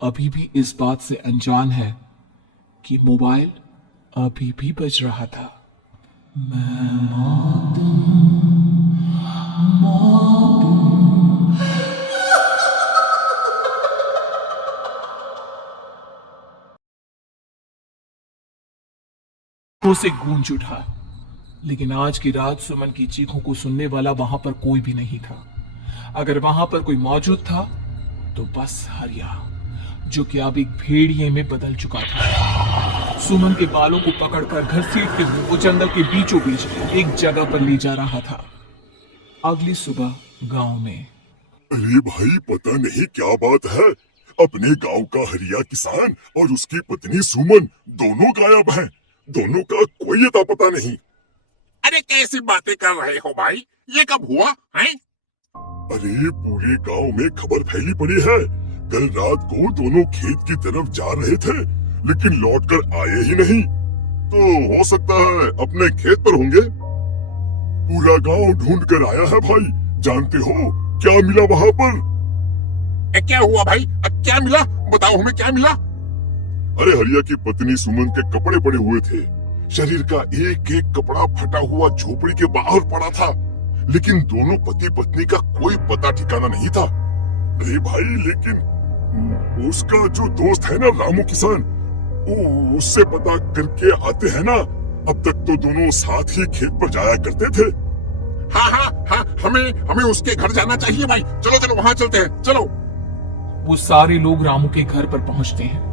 अभी भी इस बात से अनजान है कि मोबाइल अभी भी बज रहा था। मैं मौत हूं, मौत हूं। से गूंज उठा, लेकिन आज की रात सुमन की चीखों को सुनने वाला वहां पर कोई भी नहीं था। अगर वहां पर कोई मौजूद था तो बस हरिया, जो कि अब एक भेड़िए में बदल चुका था। सुमन के बालों को पकड़कर घसीटते हुए वो जंगल के बीचों बीच एक जगह पर ले जा रहा था। अगली सुबह गांव में। अरे भाई, पता नहीं क्या बात है, अपने गांव का हरिया किसान और उसकी पत्नी सुमन दोनों गायब हैं। दोनों का कोई अता पता नहीं। अरे कैसी बातें कर रहे हो भाई, ये कब हुआ है? अरे पूरे गांव में खबर फैली पड़ी है। कल रात को दोनों खेत की तरफ जा रहे थे, लेकिन लौटकर आए ही नहीं। तो हो सकता है अपने खेत पर होंगे। पूरा गांव ढूंढ कर आया है भाई। जानते हो क्या मिला वहां पर? क्या हुआ भाई, क्या मिला? बताओ हमें क्या मिला। अरे हरिया की पत्नी सुमन के कपड़े पड़े हुए थे। शरीर का एक एक कपड़ा फटा हुआ झोपड़ी के बाहर पड़ा था, लेकिन दोनों पति पत्नी का कोई पता ठिकाना नहीं था। अरे भाई, लेकिन उसका जो दोस्त है ना रामू किसान, उससे पता करके आते हैं ना। अब तक तो दोनों साथ ही खेत पर जाया करते थे। हाँ, हमें उसके घर जाना चाहिए भाई। चलो चलो वहाँ चलते हैं, चलो। वो सारे लोग रामू के घर पर पहुंचते हैं।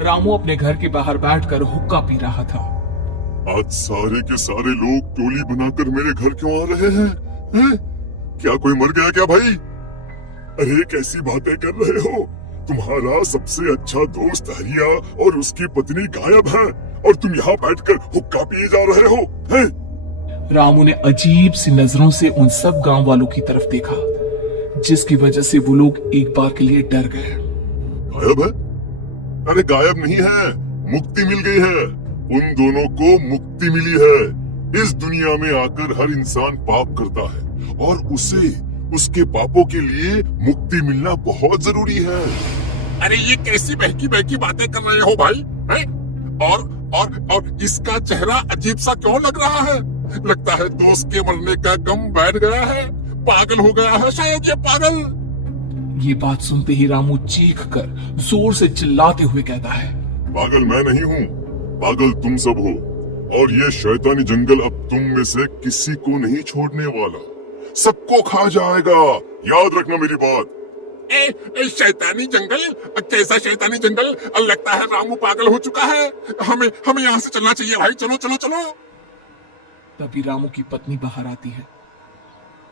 रामू अपने घर के बाहर बैठकर हुक्का पी रहा था। आज सारे के सारे लोग टोली बनाकर मेरे घर क्यों आ रहे हैं? क्या कोई मर गया क्या भाई? अरे कैसी बातें कर रहे हो? तुम्हारा सबसे अच्छा दोस्त हरिया और उसकी पत्नी गायब है, और तुम यहाँ बैठकर हुक्का पिए जा रहे हो, हैं? रामू ने अजीब सी नजरों से उन सब गांव वालों की तरफ देखा, जिसकी वजह से वो लोग एक बार के लिए डर गए। गायब है? अरे गायब नहीं है, मुक्ति मिल गई है। उन दोनों को मुक्ति मिली है। इस दुनिया में आकर हर इंसान पाप करता है, और उसे उसके पापों के लिए मुक्ति मिलना बहुत जरूरी है। अरे ये कैसी बहकी बहकी बातें कर रहे हो भाई, हैं? और इसका चेहरा अजीब सा क्यों लग रहा है? लगता है दोस्त के मरने का गम बैठ गया है। पागल हो गया है शायद ये पागल। ये बात सुनते ही रामू चीख कर जोर से चिल्लाते हुए कहता है, पागल मैं नहीं हूँ, पागल तुम सब हो। और ये शैतानी जंगल अब तुम में से किसी को नहीं छोड़ने वाला, सबको खा जाएगा। याद रखना मेरी बात। शैतानी जंगल? कैसा शैतानी जंगल? लगता है रामू पागल हो चुका है। हमें यहाँ से चलना चाहिए भाई, चलो चलो चलो। तभी रामू की पत्नी बाहर आती है।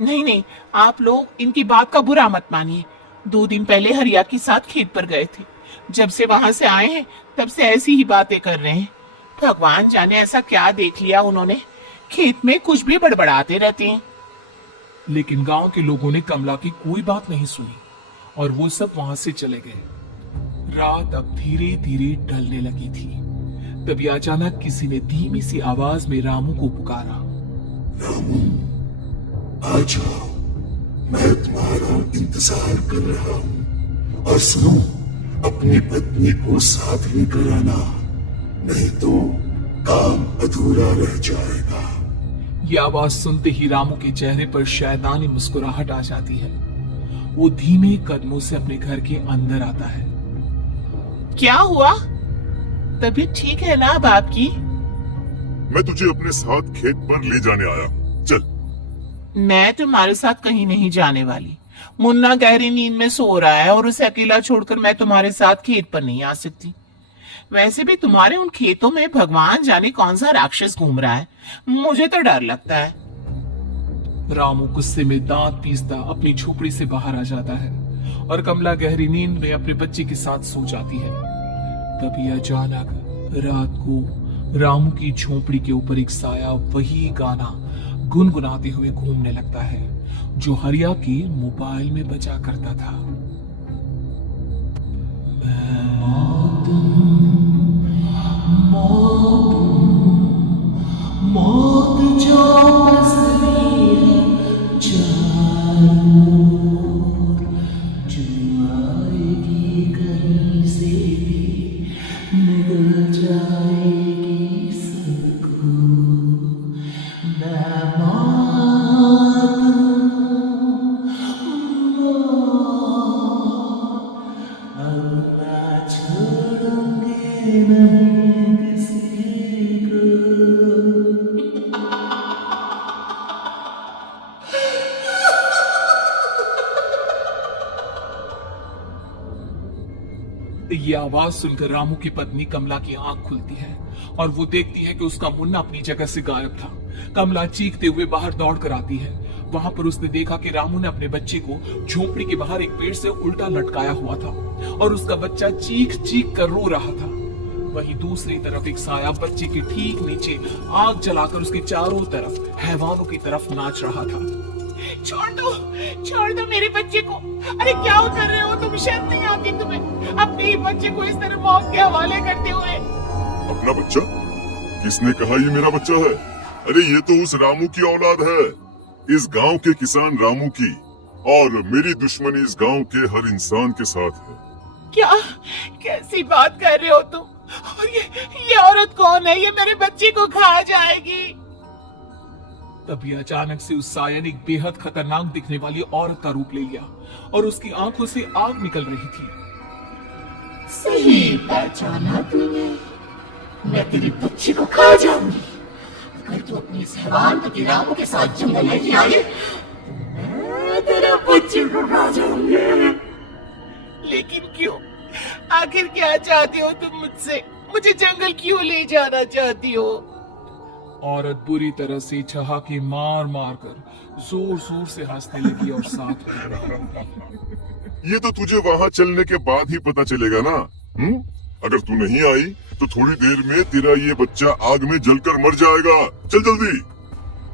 नहीं नहीं, आप लोग इनकी बात का बुरा मत मानिए। 2 दिन पहले हरिया के साथ खेत पर गए थे। जब से वहां से आए हैं तब से ऐसी ही बातें कर रहे हैं। भगवान जाने ऐसा क्या देख लिया उन्होंने, खेत में कुछ भी बड़बड़ाते रहते हैं। लेकिन गांव के लोगों ने कमला की कोई बात नहीं सुनी और वो सब वहां से चले गए। रात अब धीरे धीरे ढलने लगी थी। तभी अचानक किसी ने धीमी सी आवाज में रामू को पुकारा। रामू, आ जाओ, मैं तुम्हारा इंतजार कर रहा हूँ। और सुनो, अपनी पत्नी को साथ लेकर आना, नहीं तो काम अधूरा रह जाएगा। ये आवाज सुनते ही रामू के चेहरे पर शैतानी मुस्कुराहट आ जाती है। वो धीमे कदमों से अपने घर के अंदर आता है। क्या हुआ? तबीयत ठीक है ना अब आपकी? मैं तुझे अपने साथ खेत पर ले जाने आया हूँ, चल। मैं तुम्हारे साथ कहीं नहीं जाने वाली। मुन्ना गहरी नींद में सो रहा है और उसे अकेला छोड़कर मैं तुम्हारे साथ खेत पर नहीं आ सकती। वैसे भी तुम्हारे उन खेतों में भगवान जाने कौन सा राक्षस घूम रहा है, मुझे तो डर लगता है। रामू गुस्से में दांत पीसता अपनी झोपड़ी से बाहर आ जाता है और कमला गहरी नींद में अपने बच्चे के साथ सो जाती है। तभी अचानक रात को रामू की झोपड़ी के ऊपर एक साया वही गाना गुनगुनाते हुए घूमने लगता है जो हरिया के मोबाइल में बजा करता था। मैं मौत हूं, मौत जो असली है, चारों ओर, जो आएगी कहीं से ये आवाज सुनकर रामू की पत्नी कमला की आंख खुलती है और वो देखती है कि उसका मुन्ना अपनी जगह से गायब था। कमला चीखते हुए बाहर दौड़ कर आती है। वहां पर उसने देखा कि रामू ने अपने बच्चे को झोपड़ी के बाहर एक पेड़ से उल्टा लटकाया हुआ था और उसका बच्चा चीख चीख कर रो रहा था। वहीं दूसरी तरफ एक साया बच्चे के ठीक नीचे आग जलाकर उसके चारों तरफ हैवानों की तरफ नाच रहा था। छोड़ दो मेरे बच्चे को। अरे क्या कर रहे हो तुम? शर्म नहीं आती तुम्हें अपने ही बच्चे को इस तरह मौत के हवाले करते हुए? अपना बच्चा? किसने कहा ये मेरा बच्चा है? अरे ये तो उस रामू की औलाद है, इस गांव के किसान रामू की, और मेरी दुश्मनी इस गांव के हर इंसान के साथ है। क्या कैसी बात कर रहे हो तुम? और ये औरत कौन है? ये मेरे बच्चे को खा जाएगी। तभी अचानक से उस साया ने एक बेहद खतरनाक दिखने वाली औरत का रूप ले लिया और उसकी आंखों से आग निकल रही थी। सही पहचाना तूने, मैं तेरे बच्चे को खा जाऊंगी। अगर तू अपनी इस हैवान पति रामू के साथ जंगल नहीं आई, मैं तेरे बच्चे को खा जाऊंगी। लेकिन क्यों? आखिर क्या चाहते हो तुम मुझसे? मुझे जंगल क्यों ले जाना चाहती हो? औरत बुरी तरह से ठहाके मार मार कर जोर जोर से हंसने लगी और साथ में, ये तो तुझे वहाँ चलने के बाद ही पता चलेगा ना। अगर तू नहीं आई तो थोड़ी देर में तेरा ये बच्चा आग में जलकर मर जाएगा। चल जल्दी।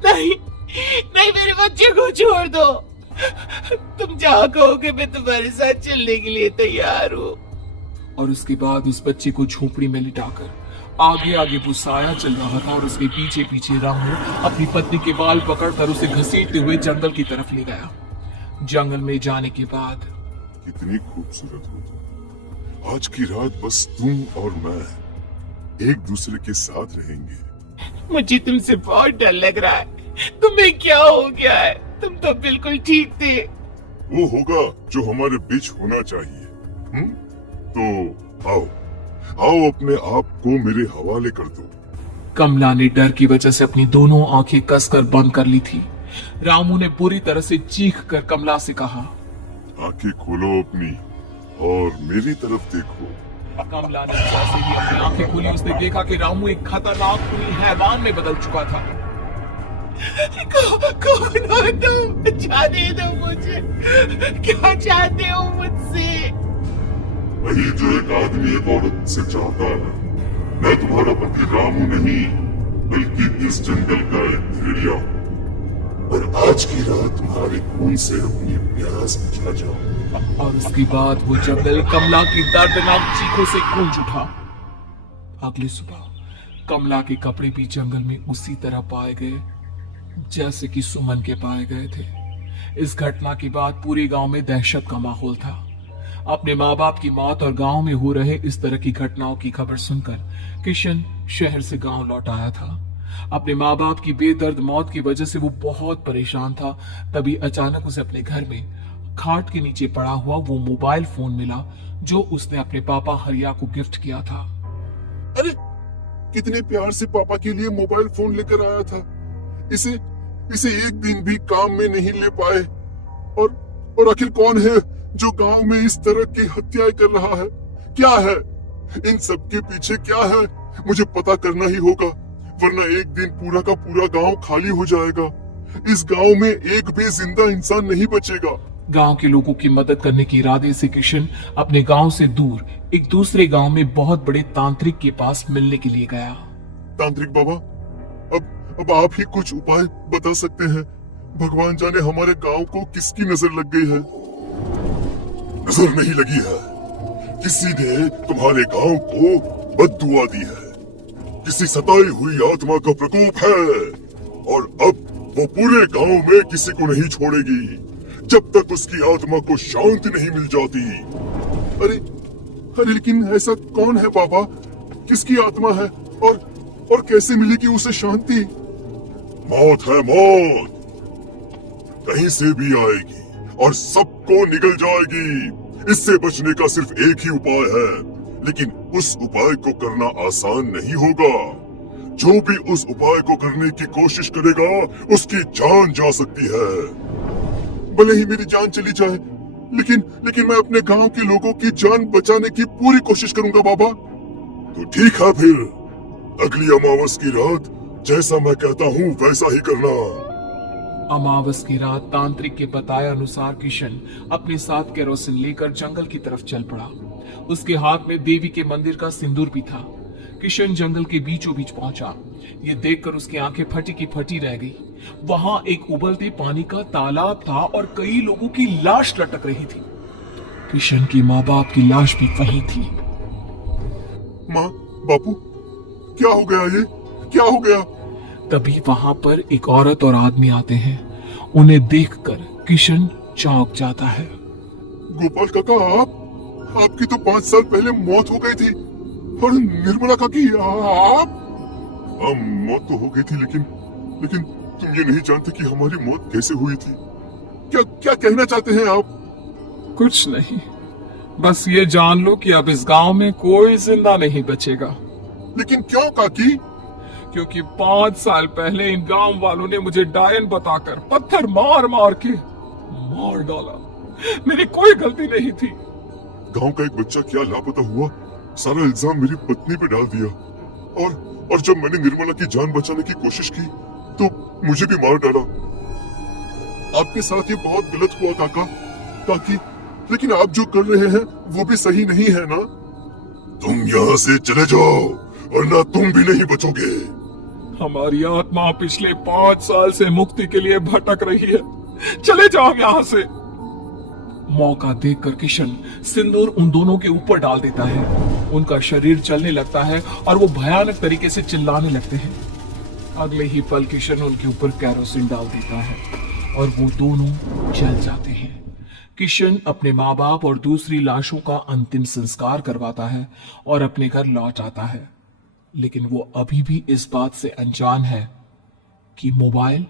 नहीं मेरे बच्चे को छोड़ दो। तुम जहाँ कहोगे मैं तुम्हारे साथ चलने के लिए तैयार हूँ। और उसके बाद उस बच्चे को झोपड़ी में लिटाकर आगे आगे वो साया चल रहा था और उसके पीछे पीछे रामू अपनी पत्नी के बाल पकड़कर उसे घसीटते हुए जंगल की तरफ ले गया। जंगल में जाने के बाद, कितनी खूबसूरत हो तुम। आज की रात बस तुम और मैं एक दूसरे के साथ रहेंगे। मुझे तुमसे बहुत डर लग रहा है। तुम्हें क्या हो गया है? तुम तो बिल्कुल ठीक थे। वो होगा जो हमारे बीच होना चाहिए। तो आओ अपने आप को मेरे हवाले कर दो। कमला ने डर की वजह से अपनी दोनों आंखें कसकर बंद कर ली थी। रामू ने बुरी तरह से चीख कर कमला से कहा, आंखें खोलो अपनी और मेरी तरफ देखो। कमला ने जैसे ही अपनी आंखें खोली उसने देखा कि रामू एक खतरनाक खूनी हैवान में बदल चुका था। कौन हो तुम? जाने दो मुझे। क्या चाहते हो मुझसे? वही जो एक आदमी एक औरत से चाहता है। मैं तुम्हारा पति रामू नहीं, बल्कि इस जंगल का एक भेड़िया हूँ, और आज की रात तुम्हारे खून से अपनी प्यास बुझा जाऊं। और उसके बाद वो जंगल कमला की दर्दनाक चीखों से गूंज उठा। अगली सुबह कमला के कपड़े भी जंगल में उसी तरह पाए गए जैसे कि सुमन के पाए गए थे। इस घटना के बाद पूरे गांव में दहशत का माहौल था। अपने माँ बाप की मौत और गांव में हो रहे इस तरह की घटनाओं की खबर सुनकर किशन शहर से गांव लौट आया था। अपने माँ बाप की बेदर्द मौत की वजह से वो बहुत परेशान था। तभी अचानक उसे अपने घर में खाट के नीचे पड़ा हुआ वो मोबाइल फोन मिला जो उसने अपने पापा हरिया को गिफ्ट किया था। अरे कितने प्यार से पापा के लिए मोबाइल फोन लेकर आया था। इसे एक दिन भी काम में नहीं ले पाए। और आखिर कौन है जो गांव में इस तरह की हत्याएं कर रहा है? क्या है इन सब के पीछे? क्या है? मुझे पता करना ही होगा, वरना एक दिन पूरा का पूरा गांव खाली हो जाएगा। इस गांव में एक भी जिंदा इंसान नहीं बचेगा। गांव के लोगों की मदद करने के इरादे से किशन अपने गांव से दूर एक दूसरे गांव में बहुत बड़े तांत्रिक के पास मिलने के लिए गया। तांत्रिक बाबा, अब आप ही कुछ उपाय बता सकते हैं। भगवान जाने हमारे गांव को किसकी नजर लग गई है। नजर नहीं लगी है, किसी ने तुम्हारे गांव को बद्दुआ दी है। किसी सताई हुई आत्मा का प्रकोप है, और अब वो पूरे गांव में किसी को नहीं छोड़ेगी जब तक उसकी आत्मा को शांति नहीं मिल जाती। अरे लेकिन ऐसा कौन है बाबा? किसकी आत्मा है और कैसे मिलेगी उसे शांति? मौत है मौत, कहीं से भी आएगी और सबको निगल जाएगी। इससे बचने का सिर्फ एक ही उपाय है, लेकिन उस उपाय को करना आसान नहीं होगा। जो भी उस उपाय को करने की कोशिश करेगा उसकी जान जा सकती है। भले ही मेरी जान चली जाए, लेकिन मैं अपने गांव के लोगों की जान बचाने की पूरी कोशिश करूंगा बाबा। तो ठीक है फिर, अगली अमावस की रात जैसा मैं कहता हूँ वैसा ही करना। अमावस की रात तांत्रिक के बताए अनुसार किशन अपने साथ केरोसिन लेकर जंगल की तरफ चल पड़ा। उसके हाथ में देवी के मंदिर का सिंदूर भी था। किशन जंगल के बीचों बीच पहुंचा। ये देखकर उसकी आंखें फटी की फटी रह गई। वहां एक उबलते पानी का तालाब था और कई लोगों की लाश लटक रही थी। किशन की माँ बाप की लाश भी वहीं थी। माँ, बापू, क्या हो गया? ये क्या हो गया? तभी वहां पर एक औरत और आदमी आते हैं। उन्हें देखकर किशन चौंक जाता है। गोपाल काका, आपकी तो 5 साल पहले मौत हो गई थी। और निर्मला काकी, आप? मौत तो हो गई थी, लेकिन तुम ये नहीं जानते कि हमारी मौत कैसे हुई थी। क्या कहना चाहते हैं आप? कुछ नहीं, बस ये जान लो कि अब इस गांव में कोई जिंदा नहीं बचेगा। लेकिन क्यों काकी? क्योंकि 5 साल पहले इन गांव वालों ने मुझे डायन बताकर पत्थर मार मार के मार डाला। मेरी कोई गलती नहीं थी। गांव का एक बच्चा क्या लापता हुआ, सारा इल्जाम मेरी पत्नी पे डाल दिया। और जब मैंने निर्मला की जान बचाने की कोशिश की तो मुझे भी मार डाला। आपके साथ ये बहुत गलत हुआ काकी, लेकिन आप जो कर रहे हैं वो भी सही नहीं है ना? तुम यहाँ से चले जाओ वरना तुम भी नहीं बचोगे। हमारी आत्मा पिछले 5 साल से मुक्ति के लिए भटक रही है। चले जाओ यहाँ से। मौका देखकर किशन सिंदूर उन दोनों के ऊपर डाल देता है। उनका शरीर चलने लगता है और वो भयानक तरीके से चिल्लाने लगते हैं। अगले ही पल किशन उनके ऊपर केरोसिन डाल देता है और वो दोनों जल जाते हैं। किशन अपने माँ बाप और दूसरी लाशों का अंतिम संस्कार करवाता है और अपने घर लौट आता है। लेकिन वो अभी भी इस बात से अनजान है कि मोबाइल